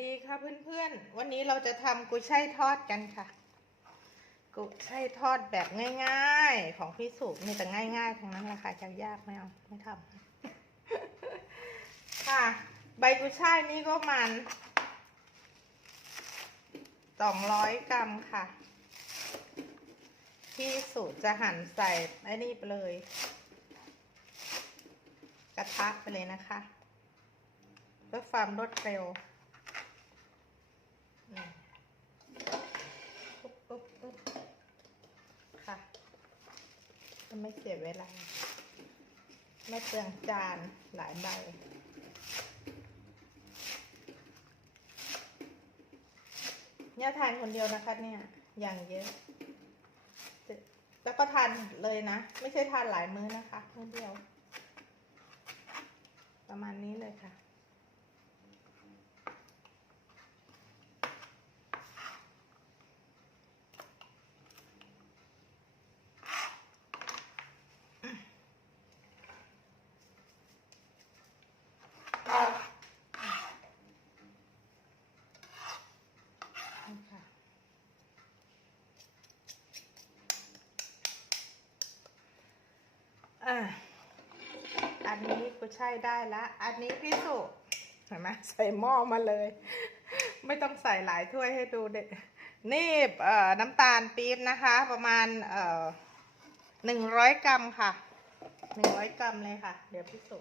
ดีค่ะเพื่อนๆ วันนี้เราจะทำกุ้ยช่ายทอดกันค่ะ กุ้ยช่ายทอดแบบง่ายๆ ของพี่สุมีแต่ง่ายๆทั้งนั้นแหละค่ะจะยากไม่เอาไม่ทำค่ะ ใบกุ้ยช่ายนี่ก็มันสองร้อยกรัมค่ะ พี่สุจะหั่นใส่ไอ้นี่ไปเลย กระทะไปเลยนะคะเพื่อความรวดเร็ว ปุ๊บปุ๊บปุ๊บค่ะจะไม่เสียเวลา ไม่เปลืองจานหลายใบเนี่ยทานคนเดียวนะคะเนี่ย อย่างเยอะ แล้วก็ทานเลยนะ ไม่ใช่ทานหลายมื้อนะคะมื้อเดียว ประมาณนี้เลยค่ะ อะอันนี้กูใช่ได้ละอันนี้พี่สุเห็นไหมใส่หม้อมาเลย ไม่ต้องใส่หลายถ้วยให้ดูเด็นี่เอ่อน้ำตาลปี๊บนะคะ ประมาณเอ่อหนึ่งร้อยกรัมค่ะหนึ่งร้อยกรัมเลยค่ะ เดี๋ยวพี่สุ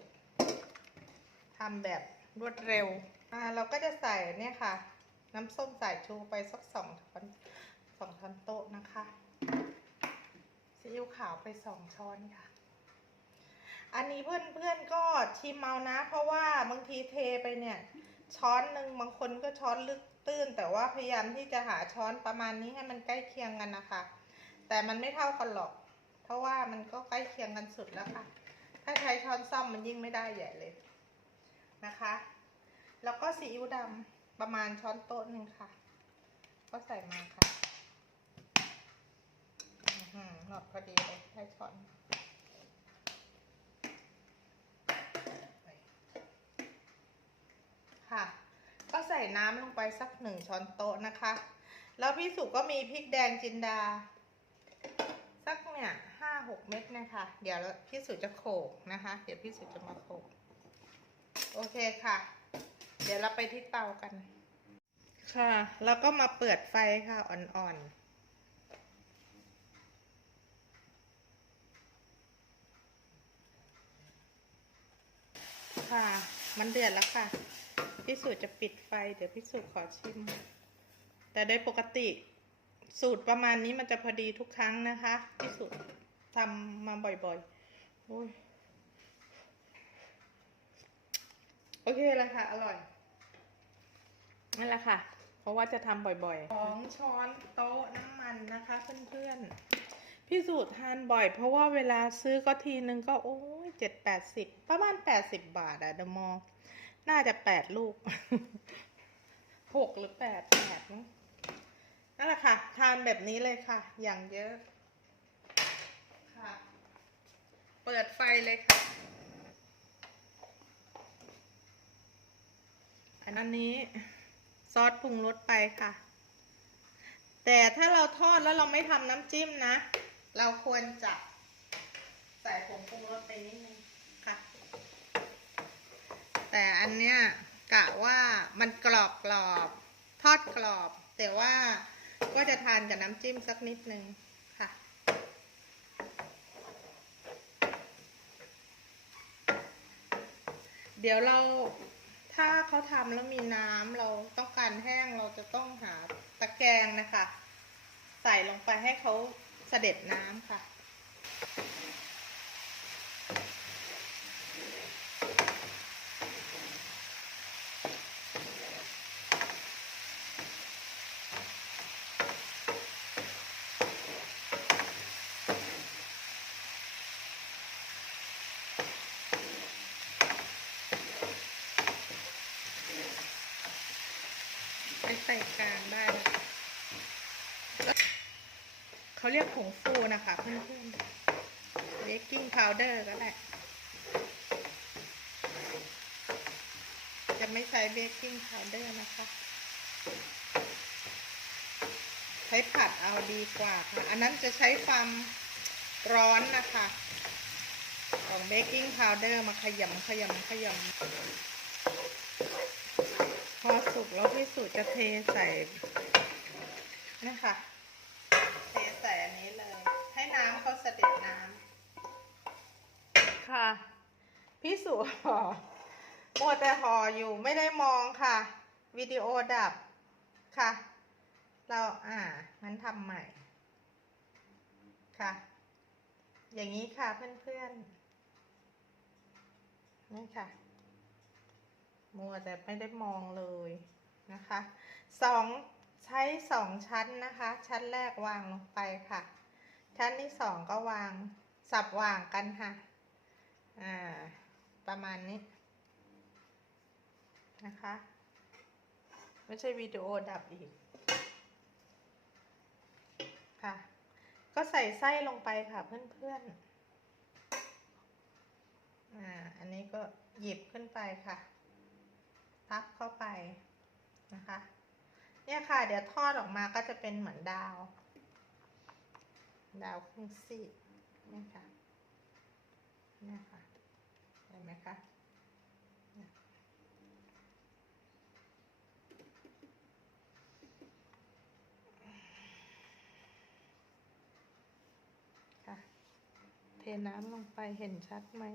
ทำแบบรวดเร็วอ่าเราก็จะใส่เนี่ยค่ะ น้ำส้มสายชูไปสักสองช้อนสองช้อนโต๊ะนะคะซีอิ๊วขาวไปสองช้อนค่ะ อันนี้เพื่อนๆก็ชิมเอานะ เพราะว่าบางทีเทไปเนี่ย ช้อนหนึ่งบางคนก็ช้อนลึกตื้น แต่ว่าพยายามที่จะหาช้อนประมาณนี้ให้มันใกล้เคียงกันนะคะ แต่มันไม่เท่ากันหรอก เพราะว่ามันก็ใกล้เคียงกันสุดแล้วค่ะ ถ้าใช้ช้อนซ่อมมันยิ่งไม่ได้ใหญ่เลยนะคะ แล้วก็ซีอิ๊วดำประมาณช้อนโต๊ะหนึ่งค่ะ ก็ใส่มาค่ะหือดพอดีเลยได้ช้อน ค่ะ ก็ใส่ น้ำลงไปสักหนึ่งช้อนโต๊ะนะคะ แล้วพี่สุก็มีพริกแดงจินดา สักเนี่ยห้าหกเม็ดนะคะ เดี๋ยวพี่สุจะโขกนะคะ เดี๋ยวพี่สุจะมาโขกโอเคค่ะ เดี๋ยวเราไปที่เตากัน ค่ะ แล้วก็มาเปิดไฟค่ะอ่อนๆค่ะ มันเดือดแล้วค่ะ พี่สูตรจะปิดไฟ เดี๋ยวพี่สูตรขอชิม แต่โดยปกติสูตรประมาณนี้มันจะพอดีทุกครั้งนะคะพี่สูตรทำมาบ่อยๆโอ้ยโอเคแล้วค่ะ อร่อยนั่นแหละค่ะ เพราะว่าจะทำบ่อยๆสองช้อนโต๊ะน้ำมันนะคะเพื่อนๆ พี่สูตรทานบ่อย เพราะว่าเวลาซื้อก็ทีนึงก็โอ้ยเจ็ดแปดสิบประมาณแปดสิบบาทอะเดอะมอล น่าจะแปดลูกหกหรือแปดแปดนั่นแหละค่ะ ทานแบบนี้เลยค่ะ อย่างเยอะ ค่ะ เปิดไฟเลยค่ะ อันนี้ ซอสปรุงรสไปค่ะ แต่ถ้าเราทอดแล้วเราไม่ทำน้ำจิ้มนะ เราควรจะใส่ผงปรุงรสไปนิดนึง แต่อันเนี้ยกะว่ามันกรอบกรอบทอดกรอบ แต่ว่าก็จะทานกับน้ำจิ้มสักนิดนึงค่ะ เดี๋ยวเราถ้าเขาทำแล้วมีน้ำเราต้องการแห้งเราจะต้องหาตะแกรงนะคะ ใส่ลงไปให้เขาเสด็จน้ำค่ะ กลางได้นะคะเขาเรียกผงฟูนะคะเพื่อนๆเบกกิ้งพาวเดอร์ก็ได้จะไม่ใช้เบกกิ้งพาวเดอร์นะคะ ใช้ผัดเอาดีกว่าค่ะ อันนั้นจะใช้ความร้อนนะคะ ของเบกกิ้งพาวเดอร์มาขยำขยำขยำ อสุกแล้วพี่สุจะเทใส่นี่ค่ะ เทใส่อันนี้เลย ให้น้ำเขาเสด็จน้ำค่ะ พี่สุห่อมัวแต่ห่ออยู่ไม่ได้มองค่ะ วิดีโอดับค่ะ เราอ่างั้นทำใหม่ค่ะ อย่างนี้ค่ะเพื่อนๆนี่ค่ะ มัวแต่ไม่ได้มองเลยนะคะสองใช้สองชั้นนะคะ ชั้นแรกวางลงไปค่ะ ชั้นที่สองก็วางสับวางกันค่ะ อ่า ประมาณนี้นะคะ ไม่ใช่วิดีโอดับอีก ค่ะ ก็ใส่ไส้ลงไปค่ะเพื่อนๆ อ่า อันนี้ก็หยิบขึ้นไปค่ะ พับเข้าไปนะคะ เนี่ยค่ะ เดี๋ยวทอดออกมาก็จะเป็นเหมือนดาว ดาวครึ่งซีกเนี่ยค่ะเนี่ยค่ะ เห็นไหมคะเนี่ยค่ะเทน้ำลงไปเห็นชัดไหม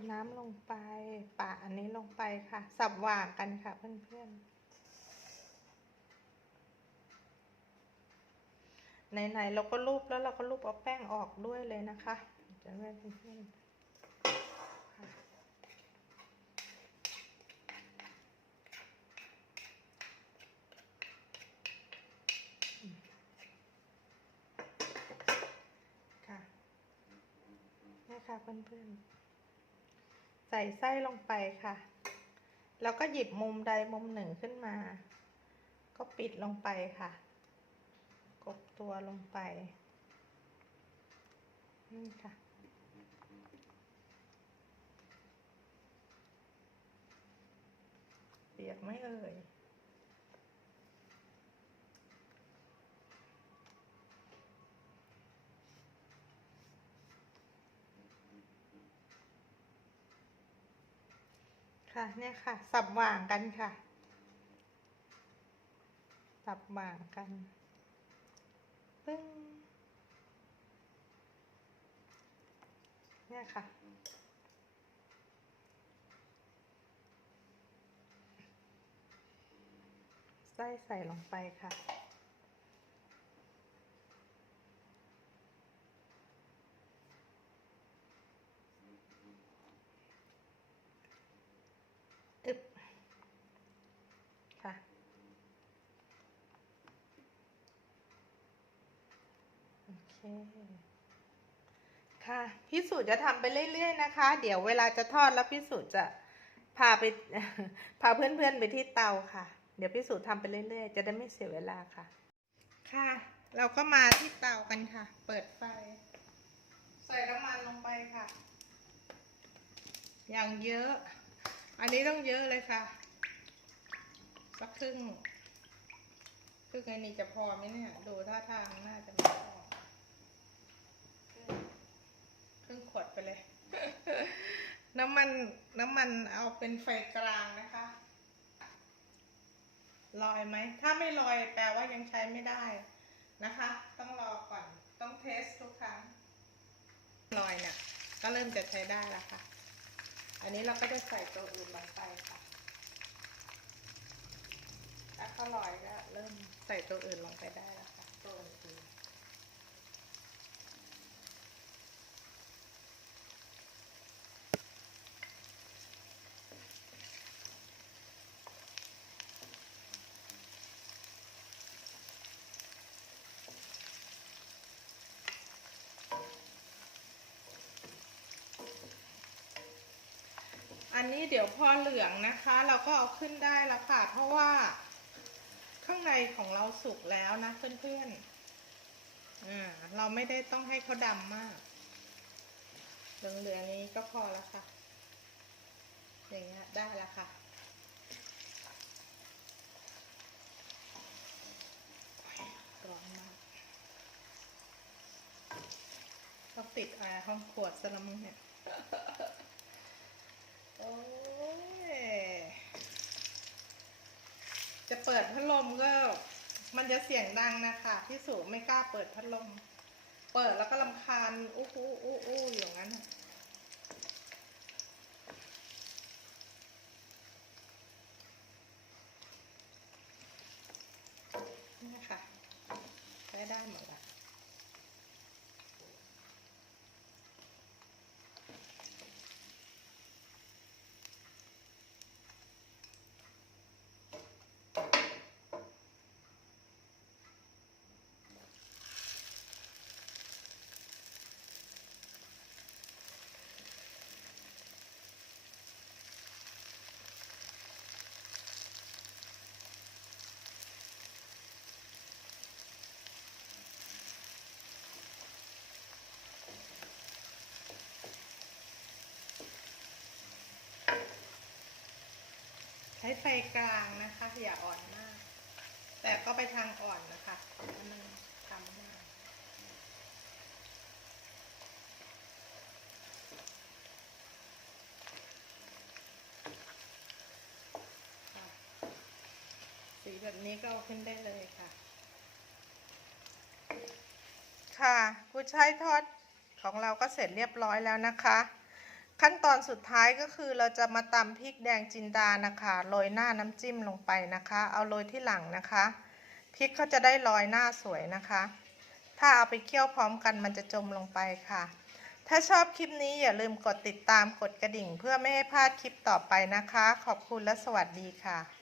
ทน้ำลงไปปะอันนี้ลงไปค่ะ สับหว่างกันค่ะเพื่อนๆไหนๆเราก็รูปแล้วเราก็รูปเอาแป้งออกด้วยเลยนะคะจะไม่เพื่อนๆค่ะนี่ค่ะเพื่อนๆ ใส่ไส้ลงไปค่ะ แล้วก็หยิบมุมใดมุมหนึ่งขึ้นมา ก็ปิดลงไปค่ะกดตัวลงไป นี่ค่ะ เปียกไม่เอ่ย ค่ะเนี่ยค่ะ สับหว่างกันค่ะ สับหว่างกันปึ้งเนี่ยค่ะไส้ใส่ลงไปค่ะ อึบค่ะ โอเค่ะพี่สุจน์จะทำไปเรื่อยๆนะคะ เดี๋ยวเวลาจะทอดแล้วพี่สุจน์จะพาไปพาเพื่อนๆไปที่เตาค่ะ เดี๋ยวพี่สุทำไปเรื่อยๆ จะได้ไม่เสียเวลาค่ะ ค่ะ เราก็มาที่เตากันค่ะ เปิดไฟ ใส่น้ำมันลงไปค่ะ อย่างเยอะ อันนี้ต้องเยอะเลยค่ะ สักครึ่งครึ่งอ้นี่จะพอไหมเนี่ย ดูท่าทางน่าจะไม่พอ ค รึ่งขวดไปเลย น้ำมันน้ำมันเอาเป็นไฟกลางนะคะลอยไหม ถ้าไม่ลอยแปลว่ายังใช้ไม่ได้นะคะ ต้องรอก่อน ต้องเทสทุกครั้ง ลอยเนี่ยก็เริ่มจะใช้ได้แล้วค่ะ อันนี้เราก็จะใส่ตัวอื่นลงไปค่ะถ้าเขาลอยก็เริ่มใส่ตัวอื่นลงไปได้แล้วค่ะ ตัวอื่นันนี้เดี๋ยวพอเหลืองนะคะ เราก็เอาขึ้นได้แล้วค่ะ เพราะว่า ข้างในของเราสุกแล้วนะเพื่อนๆอ่เราไม่ได้ต้องให้เขาดำมาก เหลืองๆนี้ก็พอแล้วค่ะอย่างเงี้ยได้แล้วค่ะ ร้อนมากต้องติดแอร์ห้องขวดสลัมึงเนี่ย โอ้ย จะเปิดพัดลมก็ มันจะเสียงดังนะคะพี่สุไม่กล้าเปิดพัดลม เปิดแล้วก็ลำคาญอู้อู้อู้อู้อย่างนั้นน่ะนี่ค่ะได้ได้หมดละ ช้ไฟกลางนะคะ อย่าอ่อนมาก แต่ก็ไปทางอ่อนนะคะมันทำง่ายสีแบบนี้ก็เอาขึ้นได้เลยค่ะ ค่ะกุยช่ายทอดของเราก็เสร็จเรียบร้อยแล้วนะคะ ขั้นตอนสุดท้ายก็คือเราจะมาตำพริกแดงจินดานะคะโรยหน้าน้ำจิ้มลงไปนะคะ เอาโรยที่หลังนะคะพริกเขาจะได้ลอยหน้าสวยนะคะ ถ้าเอาไปเคี่ยวพร้อมกันมันจะจมลงไปค่ะ ถ้าชอบคลิปนี้อย่าลืมกดติดตามกดกระดิ่ง เพื่อไม่ให้พลาดคลิปต่อไปนะคะ ขอบคุณและสวัสดีค่ะ